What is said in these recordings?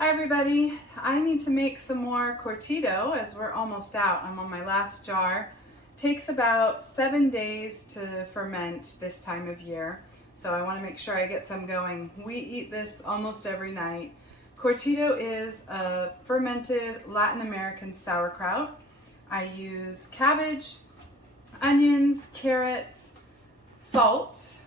Hi everybody, I need to make some more Cortido as we're almost out. I'm on my last jar. Takes about 7 days to ferment this time of year, so I want to make sure I get some going. We eat this almost every night. Cortido is a fermented Latin American sauerkraut. I use cabbage, onions, carrots, salt,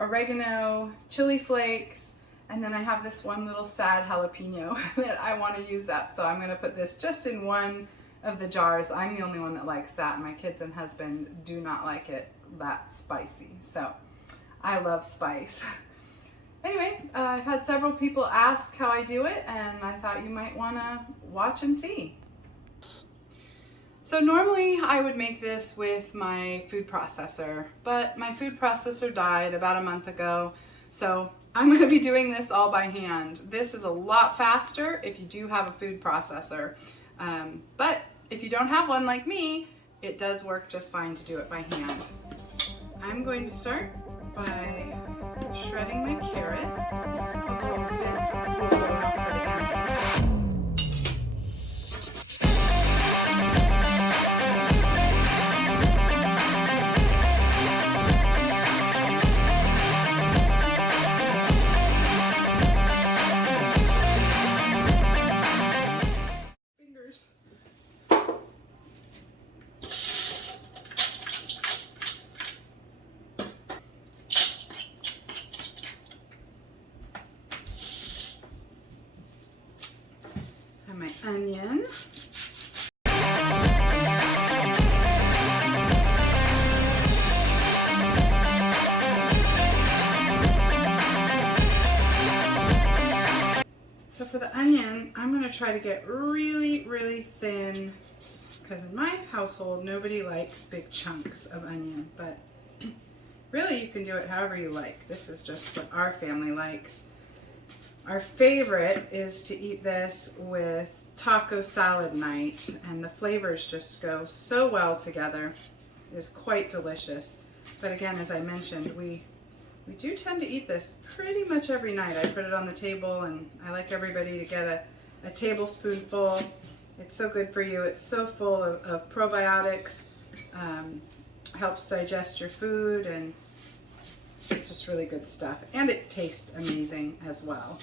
oregano, chili flakes, and then I have this one little sad jalapeno that I want to use up. So I'm going to put this just in one of the jars. I'm the only one that likes that. My kids and husband do not like it that spicy. So I love spice. Anyway, I've had several people ask how I do it, and I thought you might want to watch and see. So normally I would make this with my food processor, but my food processor died about a month ago. So I'm going to be doing this all by hand. This is a lot faster if you do have a food processor. But if you don't have one like me, it does work just fine to do it by hand. I'm going to start by shredding my carrot. A little bits will go out for the onions. My onion. So for the onion, I'm going to try to get really thin, because in my household nobody likes big chunks of onion, but really you can do it however you like. This is just what our family likes. Our favorite is to eat this with taco salad night, and the flavors just go so well together. It is quite delicious. But again, as I mentioned, we do tend to eat this pretty much every night. I put it on the table, and I like everybody to get a tablespoonful. It's so good for you. It's so full of probiotics, helps digest your food, and it's just really good stuff, and it tastes amazing as well.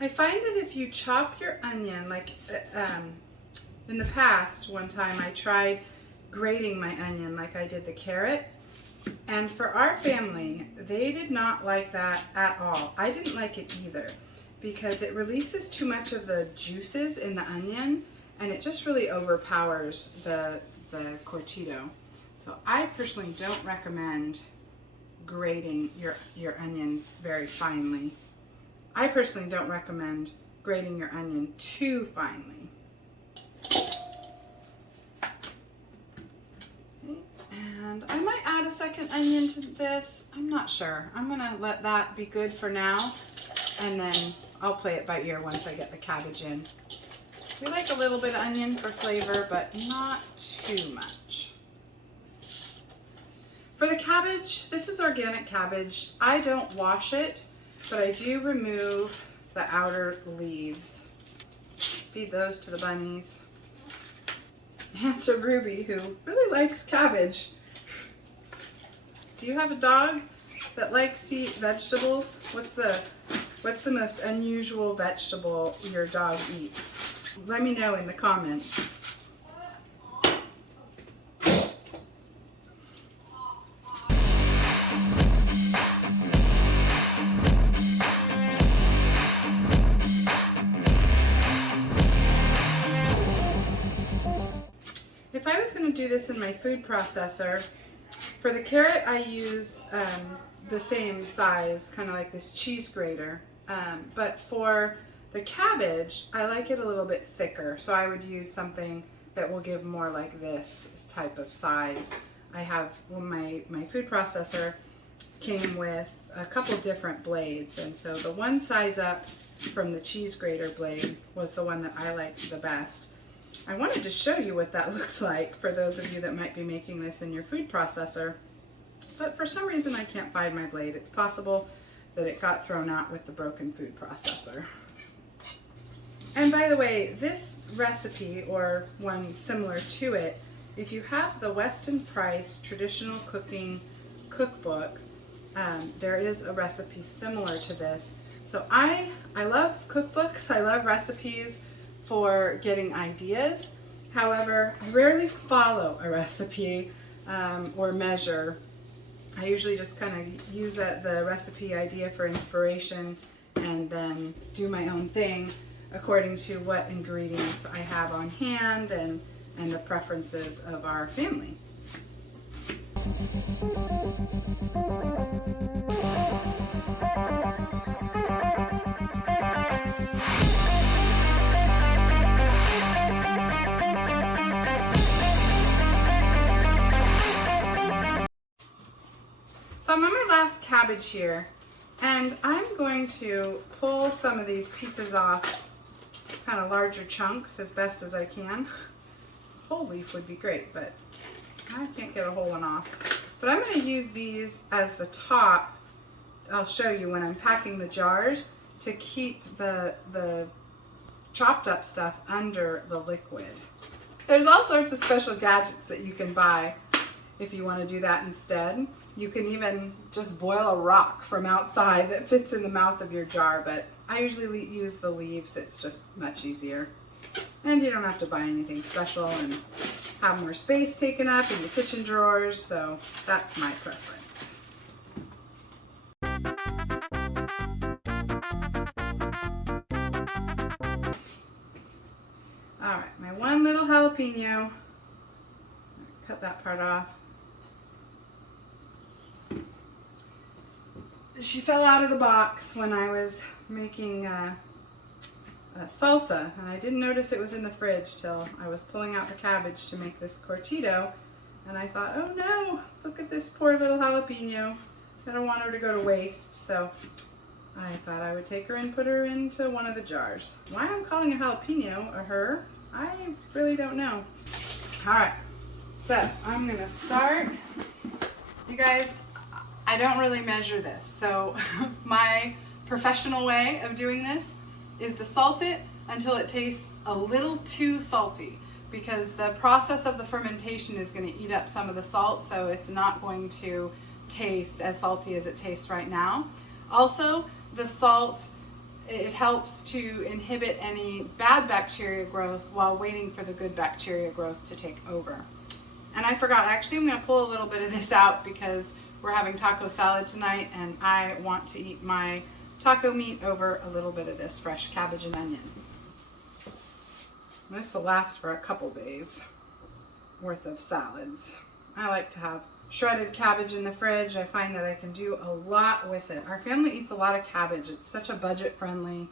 I find that if you chop your onion, like in the past, one time I tried grating my onion like I did the carrot. And for our family, they did not like that at all. I didn't like it either, because it releases too much of the juices in the onion, and it just really overpowers the Cortido. So I personally don't recommend grating your onion very finely. I personally don't recommend grating your onion too finely. And I might add a second onion to this. I'm not sure. I'm gonna let that be good for now, and then I'll play it by ear once I get the cabbage in. We like a little bit of onion for flavor, but not too much. For the cabbage, this is organic cabbage. I don't wash it, but I do remove the outer leaves. Feed those to the bunnies. And to Ruby, who really likes cabbage. Do you have a dog that likes to eat vegetables? What's the most unusual vegetable your dog eats? Let me know in the comments. If I was going to do this in my food processor, for the carrot I use the same size, kind of like this cheese grater, but for the cabbage I like it a little bit thicker, so I would use something that will give more like this type of size. I have, well, my food processor came with a couple different blades, and so the one size up from the cheese grater blade was the one that I liked the best. I wanted to show you what that looked like for those of you that might be making this in your food processor, but for some reason I can't find my blade. It's possible that it got thrown out with the broken food processor. And by the way, this recipe, or one similar to it, if you have the Weston Price Traditional Cooking Cookbook, there is a recipe similar to this. So I love cookbooks, I love recipes for getting ideas. However, I rarely follow a recipe or measure. I usually just kind of use the recipe idea for inspiration and then do my own thing according to what ingredients I have on hand and the preferences of our family. So I'm on my last cabbage here, and I'm going to pull some of these pieces off, kind of larger chunks, as best as I can. Whole leaf would be great, but I can't get a whole one off. But I'm going to use these as the top. I'll show you when I'm packing the jars to keep the chopped up stuff under the liquid. There's all sorts of special gadgets that you can buy if you want to do that instead. You can even just boil a rock from outside that fits in the mouth of your jar, but I usually use the leaves. It's just much easier. And you don't have to buy anything special and have more space taken up in your kitchen drawers, so that's my preference. All right, my one little jalapeno. Cut that part off. She fell out of the box when I was making salsa, and I didn't notice it was in the fridge till I was pulling out the cabbage to make this cortido, and I thought, oh no, look at this poor little jalapeno. I don't want her to go to waste, so I thought I would take her and put her into one of the jars. Why I'm calling a jalapeno a her, I really don't know. All right, so I'm gonna start. You guys, I don't really measure this, so my professional way of doing this is to salt it until it tastes a little too salty, because the process of the fermentation is going to eat up some of the salt, so it's not going to taste as salty as it tastes right now. Also, the salt, it helps to inhibit any bad bacteria growth while waiting for the good bacteria growth to take over. And I forgot, actually I'm going to pull a little bit of this out because we're having taco salad tonight and I want to eat my taco meat over a little bit of this fresh cabbage and onion. This will last for a couple days worth of salads. I like to have shredded cabbage in the fridge. I find that I can do a lot with it. Our family eats a lot of cabbage. It's such a budget-friendly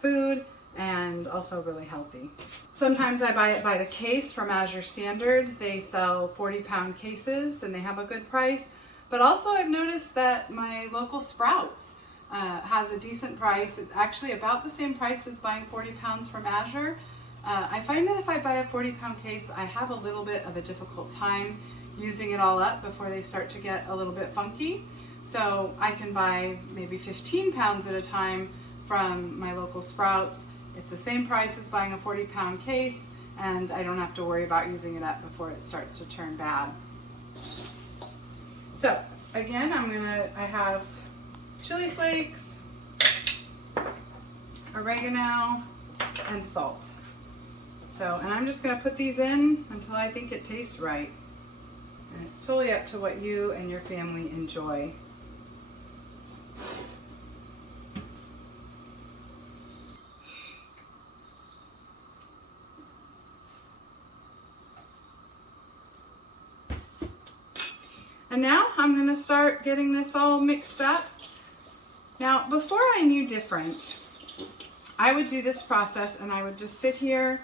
food and also really healthy. Sometimes I buy it by the case from Azure Standard. They sell 40-pound cases and they have a good price. But also I've noticed that my local Sprouts has a decent price. It's actually about the same price as buying 40 pounds from Azure. I find that if I buy a 40-pound case, I have a little bit of a difficult time using it all up before they start to get a little bit funky. So I can buy maybe 15 pounds at a time from my local Sprouts. It's the same price as buying a 40-pound case, and I don't have to worry about using it up before it starts to turn bad. So again, I have chili flakes, oregano, and salt. So, and I'm just gonna put these in until I think it tastes right. And it's totally up to what you and your family enjoy. And now I'm gonna start getting this all mixed up. Now, before I knew different, I would do this process and I would just sit here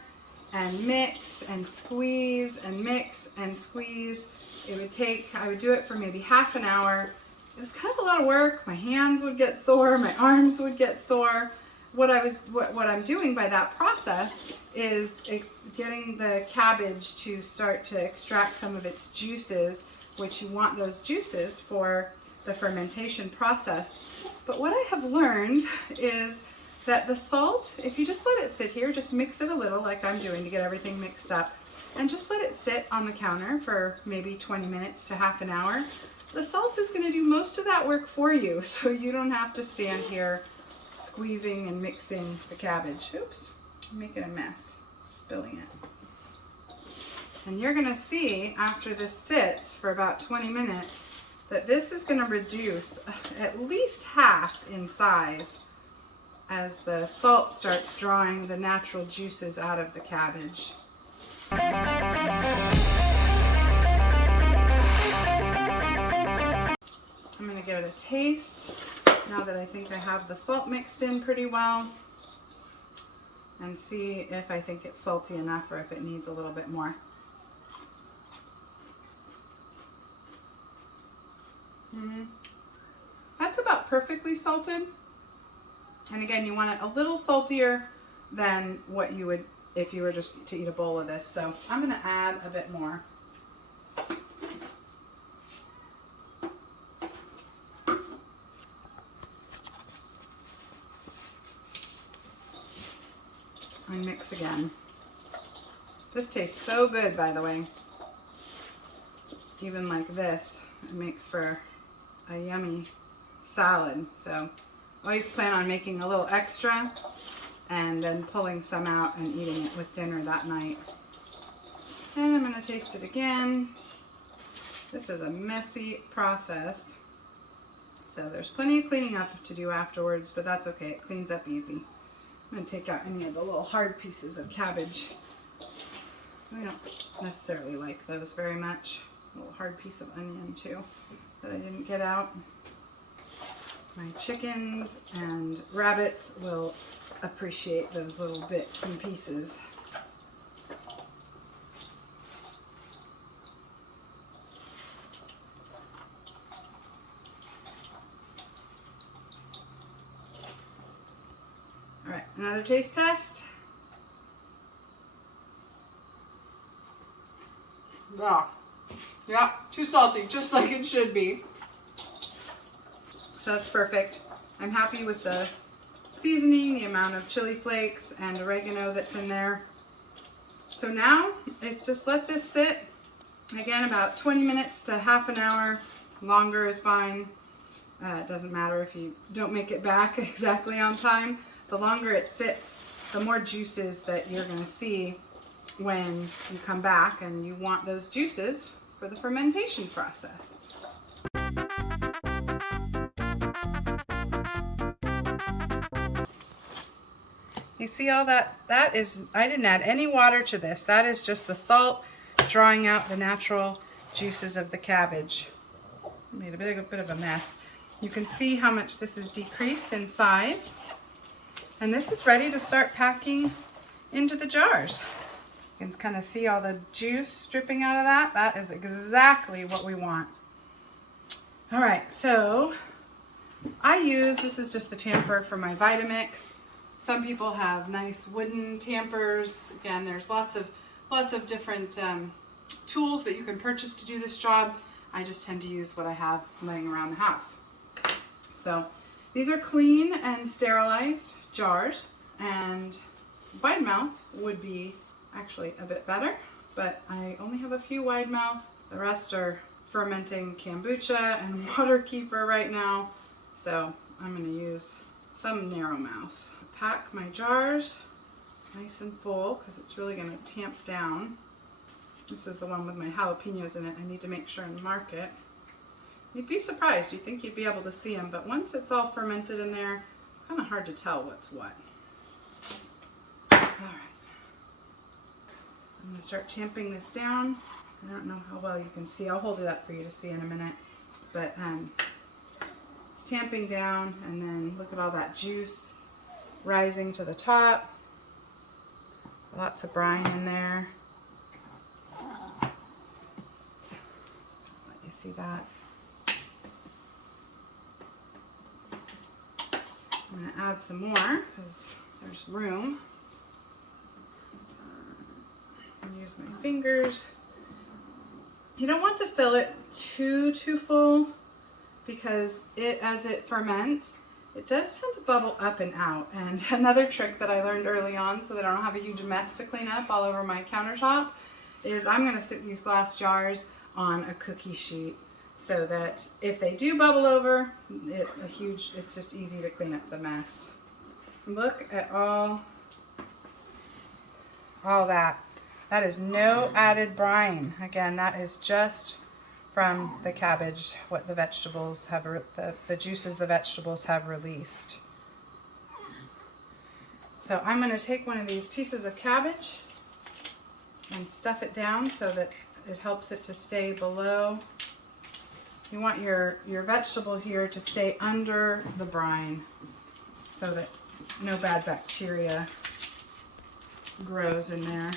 and mix and squeeze and mix and squeeze. I would do it for maybe half an hour. It was kind of a lot of work. My hands would get sore, my arms would get sore, what I'm doing by that process is getting the cabbage to start to extract some of its juices, which you want those juices for the fermentation process. But what I have learned is that the salt, if you just let it sit here, just mix it a little like I'm doing to get everything mixed up, and just let it sit on the counter for maybe 20 minutes to half an hour, the salt is going to do most of that work for you, so you don't have to stand here squeezing and mixing the cabbage. Oops, I'm making a mess, spilling it. And you're going to see after this sits for about 20 minutes that this is going to reduce at least half in size as the salt starts drawing the natural juices out of the cabbage. I'm going to give it a taste now that I think I have the salt mixed in pretty well, and see if I think it's salty enough or if it needs a little bit more. That's about perfectly salted. And again, you want it a little saltier than what you would if you were just to eat a bowl of this. So I'm going to add a bit more. And mix again. This tastes so good, by the way. Even like this, it makes for a yummy salad. So always plan on making a little extra and then pulling some out and eating it with dinner that night. And I'm going to taste it again. This is a messy process, so there's plenty of cleaning up to do afterwards, but that's okay. It cleans up easy. I'm going to take out any of the little hard pieces of cabbage. I don't necessarily like those very much. A little hard piece of onion too that I didn't get out. My chickens and rabbits will appreciate those little bits and pieces. All right, another taste test. Yeah, too salty, just like it should be. So that's perfect. I'm happy with the seasoning, the amount of chili flakes and oregano that's in there. So now it's just let this sit. Again, about 20 minutes to half an hour. Longer is fine. It doesn't matter if you don't make it back exactly on time. The longer it sits, the more juices that you're going to see when you come back, and you want those juices for the fermentation process. You see all that? That is, I didn't add any water to this. That is just the salt drawing out the natural juices of the cabbage. Made a bit of a mess. You can see how much this is decreased in size. And this is ready to start packing into the jars. You can kind of see all the juice dripping out of that. That is exactly what we want. All right, so this is just the tamper for my Vitamix. Some people have nice wooden tampers. Again, there's lots of different tools that you can purchase to do this job. I just tend to use what I have laying around the house. So these are clean and sterilized jars, and wide mouth would be actually a bit better, but I only have a few wide mouth. The rest are fermenting kombucha and water kefir right now, so I'm going to use some narrow mouth. Pack my jars nice and full because it's really going to tamp down. This is the one with my jalapenos in it. I need to make sure and mark it. You'd be surprised. You'd think you'd be able to see them, but once it's all fermented in there, it's kind of hard to tell what's what. All right. I'm going to start tamping this down. I don't know how well you can see. I'll hold it up for you to see in a minute. But it's tamping down, and then look at all that juice rising to the top. Lots of brine in there. Let you see that. I'm going to add some more because there's room. And use my fingers. You don't want to fill it too full because as it ferments, it does tend to bubble up and out. And another trick that I learned early on so that I don't have a huge mess to clean up all over my countertop is I'm going to sit these glass jars on a cookie sheet so that if they do bubble over, it's just easy to clean up the mess. Look at all that. That is no added brine. Again, that is just from the cabbage, what the vegetables have, the juices the vegetables have released. So I'm going to take one of these pieces of cabbage and stuff it down so that it helps it to stay below. You want your vegetable here to stay under the brine so that no bad bacteria grows in there.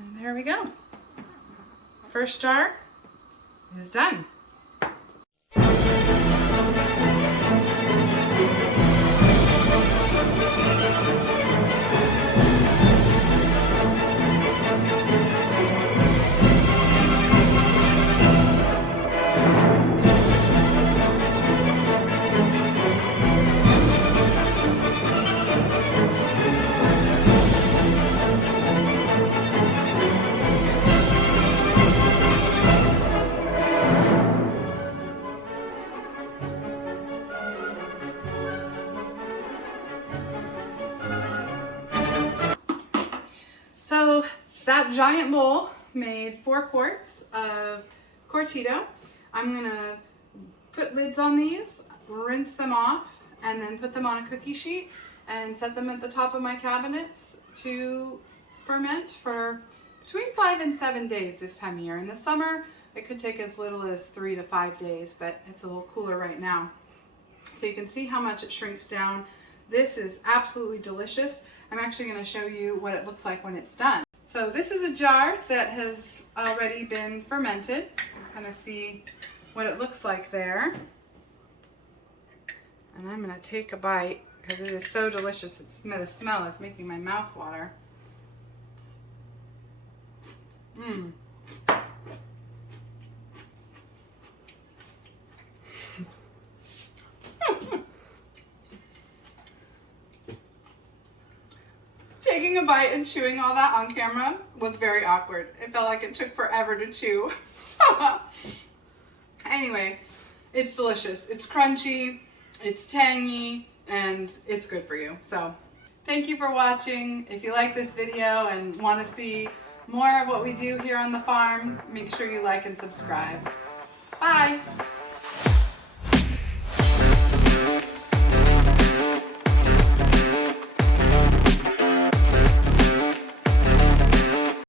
And there we go. First jar is done. So that giant bowl made 4 quarts of Cortido. I'm gonna put lids on these, rinse them off, and then put them on a cookie sheet and set them at the top of my cabinets to ferment for between 5 and 7 days this time of year. In the summer, it could take as little as 3 to 5 days, but it's a little cooler right now. So you can see how much it shrinks down. This is absolutely delicious. I'm actually going to show you what it looks like when it's done. So this is a jar that has already been fermented. You kind of see what it looks like there. And I'm going to take a bite because it is so delicious. The smell is making my mouth water. Mmm. Taking a bite and chewing all that on camera was very awkward. It felt like it took forever to chew. Anyway, it's delicious. It's crunchy, it's tangy, and it's good for you. So thank you for watching. If you like this video and want to see more of what we do here on the farm, make sure you like and subscribe.